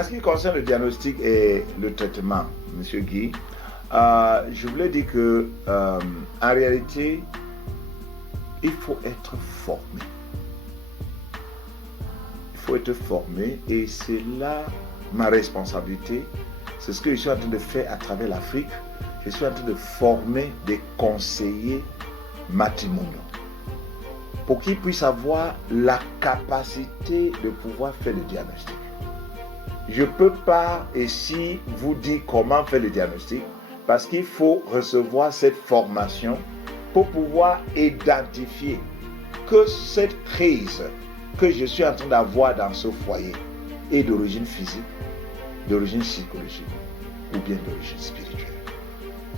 En ce qui concerne le diagnostic et le traitement, M. Guy, je voulais dire que en réalité, il faut être formé. Il faut être formé et c'est là ma responsabilité. C'est ce que je suis en train de faire à travers l'Afrique. Je suis en train de former des conseillers matrimoniaux pour qu'ils puissent avoir la capacité de pouvoir faire le diagnostic. Je ne peux pas ici vous dire comment faire le diagnostic parce qu'il faut recevoir cette formation pour pouvoir identifier que cette crise que je suis en train d'avoir dans ce foyer est d'origine physique, d'origine psychologique ou bien d'origine spirituelle.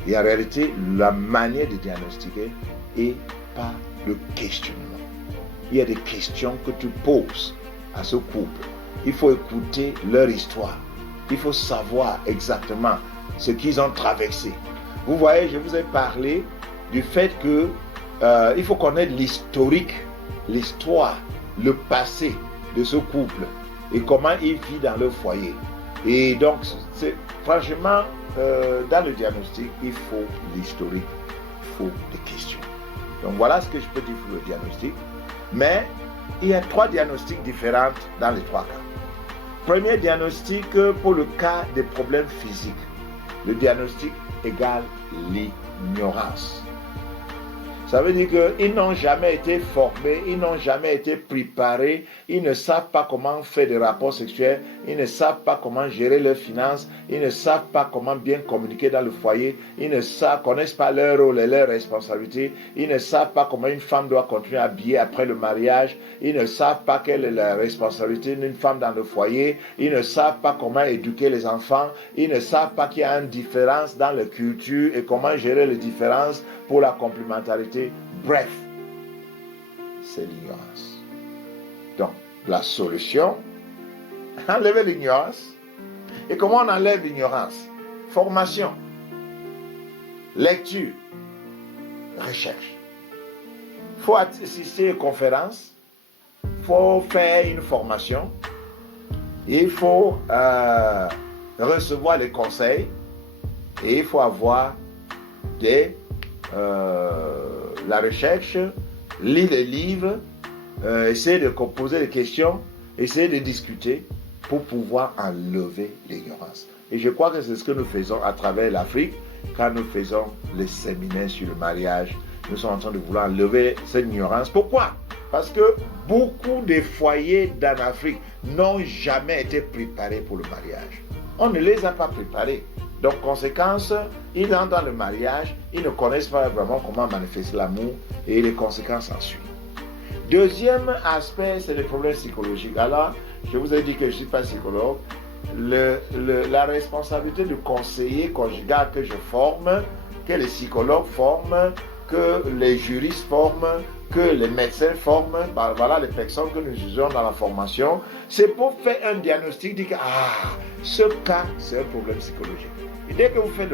Et en réalité, la manière de diagnostiquer est par le questionnement. Il y a des questions que tu poses à ce couple. Il faut écouter leur histoire. Il faut savoir exactement ce qu'ils ont traversé. Vous voyez, je vous ai parlé du fait que il faut connaître l'historique, l'histoire, le passé de ce couple et comment il vit dans le foyer. Et donc, franchement, dans le diagnostic, il faut l'historique, il faut des questions. Donc voilà ce que je peux dire pour le diagnostic. Mais il y a 3 diagnostics différents dans les 3 cas. Premier diagnostic pour le cas des problèmes physiques. Le diagnostic égale l'ignorance. Ça veut dire qu'ils n'ont jamais été formés, ils n'ont jamais été préparés, ils ne savent pas comment faire des rapports sexuels, ils ne savent pas comment gérer leurs finances, ils ne savent pas comment bien communiquer dans le foyer, ils ne connaissent pas leur rôle et leurs responsabilités, ils ne savent pas comment une femme doit continuer à habiller après le mariage, ils ne savent pas quelle est la responsabilité d'une femme dans le foyer, ils ne savent pas comment éduquer les enfants, ils ne savent pas qu'il y a une différence dans la culture et comment gérer les différences pour la complémentarité. Bref, c'est l'ignorance. Donc, la solution, enlever l'ignorance. Et comment on enlève l'ignorance? Formation, lecture, recherche. Il faut assister aux conférences, il faut faire une formation, il faut recevoir les conseils et il faut avoir la recherche, lire les livres, essayer de poser des questions, essayer de discuter pour pouvoir enlever l'ignorance. Et je crois que c'est ce que nous faisons à travers l'Afrique quand nous faisons les séminaires sur le mariage. Nous sommes en train de vouloir enlever cette ignorance. Pourquoi? Parce que beaucoup de foyers dans l'Afrique n'ont jamais été préparés pour le mariage. On ne les a pas préparés. Donc, conséquence, ils entrent dans le mariage, ils ne connaissent pas vraiment comment manifester l'amour et les conséquences en suivent. Deuxième aspect, c'est les problèmes psychologiques. Alors, je vous ai dit que je ne suis pas psychologue. La responsabilité du conseiller conjugal que je forme, que les psychologues forment, que les juristes forment, que les médecins forment, voilà les personnes que nous usons dans la formation, c'est pour faire un diagnostic, dire que ce cas, c'est un problème psychologique. Et dès que vous faites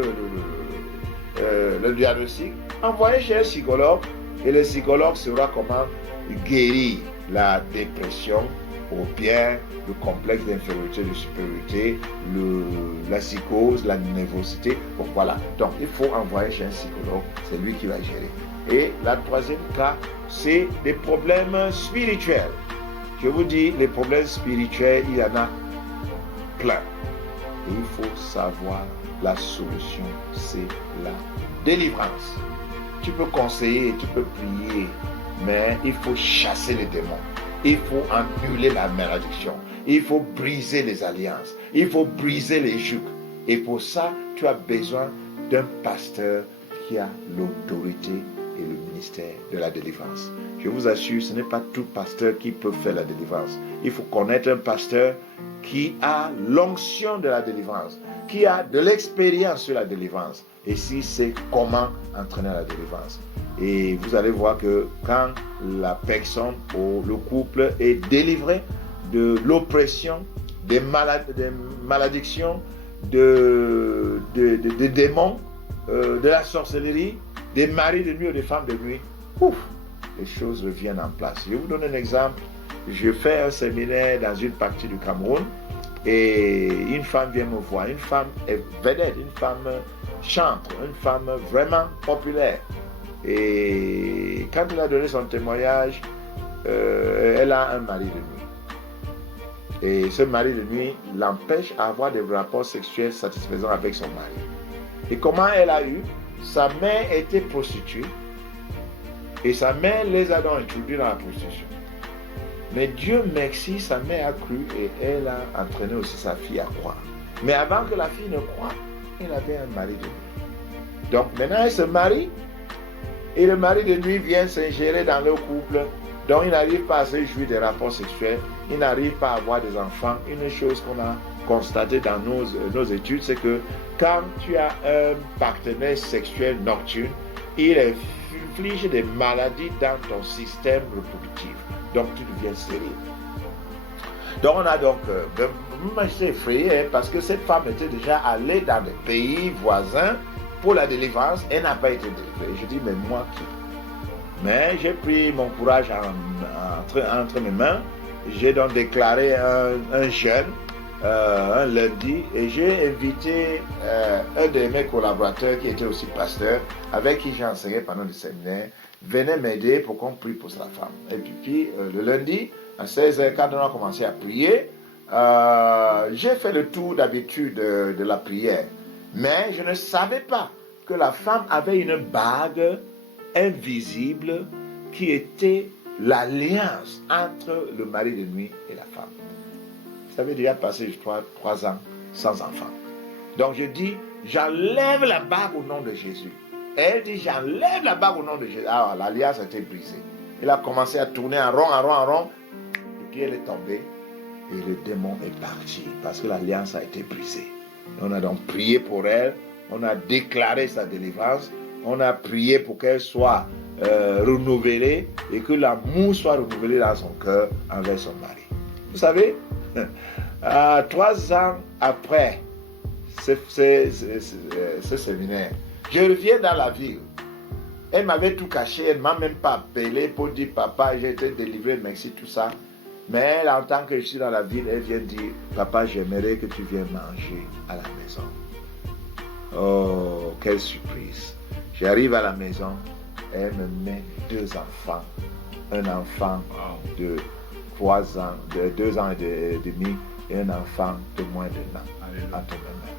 le diagnostic, envoyez chez un psychologue et le psychologue saura comment guérir la dépression ou bien le complexe d'infériorité, de supériorité, la psychose, la nervosité. Bon, voilà. Donc, il faut envoyer chez un psychologue, c'est lui qui va gérer. Et la troisième cas, c'est des problèmes spirituels. Je vous dis, les problèmes spirituels, il y en a plein. Et il faut savoir la solution, c'est la délivrance. Tu peux conseiller, tu peux prier, mais il faut chasser les démons. Il faut annuler la malédiction. Il faut briser les alliances. Il faut briser les jougs. Et pour ça, tu as besoin d'un pasteur qui a l'autorité et le ministère de la délivrance. Je vous assure, ce n'est pas tout pasteur qui peut faire la délivrance. Il faut connaître un pasteur qui a l'onction de la délivrance, qui a de l'expérience sur la délivrance. Et si c'est comment entraîner la délivrance. Et vous allez voir que quand la personne ou le couple est délivré de l'oppression, des malédictions, des démons, de la sorcellerie, des maris de nuit ou des femmes de nuit, les choses reviennent en place. Je vais vous donner un exemple. Je fais un séminaire dans une partie du Cameroun et une femme vient me voir, une femme est vedette, une femme chante, une femme vraiment populaire. Et quand elle a donné son témoignage, elle a un mari de nuit. Et ce mari de nuit l'empêche à avoir des rapports sexuels satisfaisants avec son mari. Et comment elle a eu? Sa mère était prostituée et sa mère les a donc introduits dans la prostitution. Mais Dieu merci, sa mère a cru et elle a entraîné aussi sa fille à croire. Mais avant que la fille ne croie, elle avait un mari de nuit. Donc maintenant elle se marie et le mari de nuit vient s'ingérer dans le couple. Donc il n'arrive pas à se jouir des rapports sexuels, il n'arrive pas à avoir des enfants. Une chose qu'on a constatée dans nos études, c'est que quand tu as un partenaire sexuel nocturne, il inflige des maladies dans ton système reproductif. Donc tu deviens stérile. Donc on a donc, moi je suis effrayé parce que cette femme était déjà allée dans des pays voisins pour la délivrance, elle n'a pas été délivrée. Je dis mais moi qui? Mais j'ai pris mon courage entre mes mains, j'ai donc déclaré un jeûne un lundi et j'ai invité un de mes collaborateurs qui était aussi pasteur, avec qui j'ai enseigné pendant le séminaire, venait m'aider pour qu'on prie pour sa femme. Et puis le lundi, à 16h, quand on a commencé à prier, j'ai fait le tour d'habitude de la prière. Mais je ne savais pas que la femme avait une bague invisible qui était l'alliance entre le mari de nuit et la femme. Ça avait déjà passé, je crois, 3 ans sans enfant. Donc je dis, j'enlève la bague au nom de Jésus. Elle dit, j'enlève la bague au nom de Jésus. Alors l'alliance a été brisée. Elle a commencé à tourner en rond. Et puis elle est tombée. Et le démon est parti parce que l'alliance a été brisée. On a donc prié pour elle. On a déclaré sa délivrance. On a prié pour qu'elle soit renouvelée et que l'amour soit renouvelé dans son cœur envers son mari. Vous savez, 3 ans après ce séminaire, je reviens dans la ville. Elle m'avait tout caché, elle ne m'a même pas appelé pour dire papa, j'ai été délivré, merci, tout ça. Mais elle entend que je suis dans la ville, elle vient dire papa, j'aimerais que tu viennes manger à la maison. Oh, quelle surprise! J'arrive à la maison, elle me met 2 enfants. Un enfant de 3 ans, de 2 ans et demi, et un enfant de moins d'1 an entre mes mains.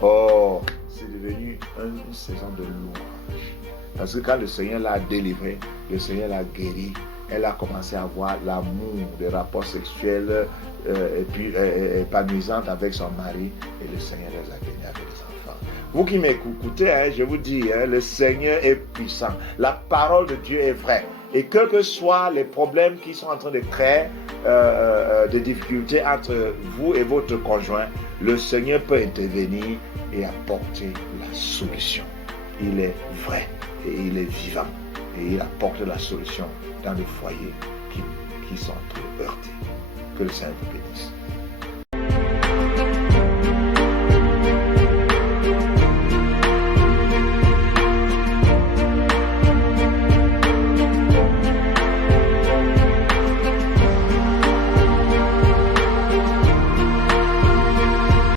Oh, c'est devenu une saison de louange. Parce que quand le Seigneur l'a délivré, le Seigneur l'a guéri, elle a commencé à avoir l'amour, des rapports sexuels et puis épanouissants avec son mari, et le Seigneur les a bénis avec des enfants. Vous qui m'écoutez, je vous dis, le Seigneur est puissant. La parole de Dieu est vraie. Et quels que soient les problèmes qui sont en train de créer des difficultés entre vous et votre conjoint, le Seigneur peut intervenir et apporter la solution. Il est vrai et il est vivant. Et il apporte la solution dans les foyers qui sont en train de heurter. Que le Seigneur vous bénisse.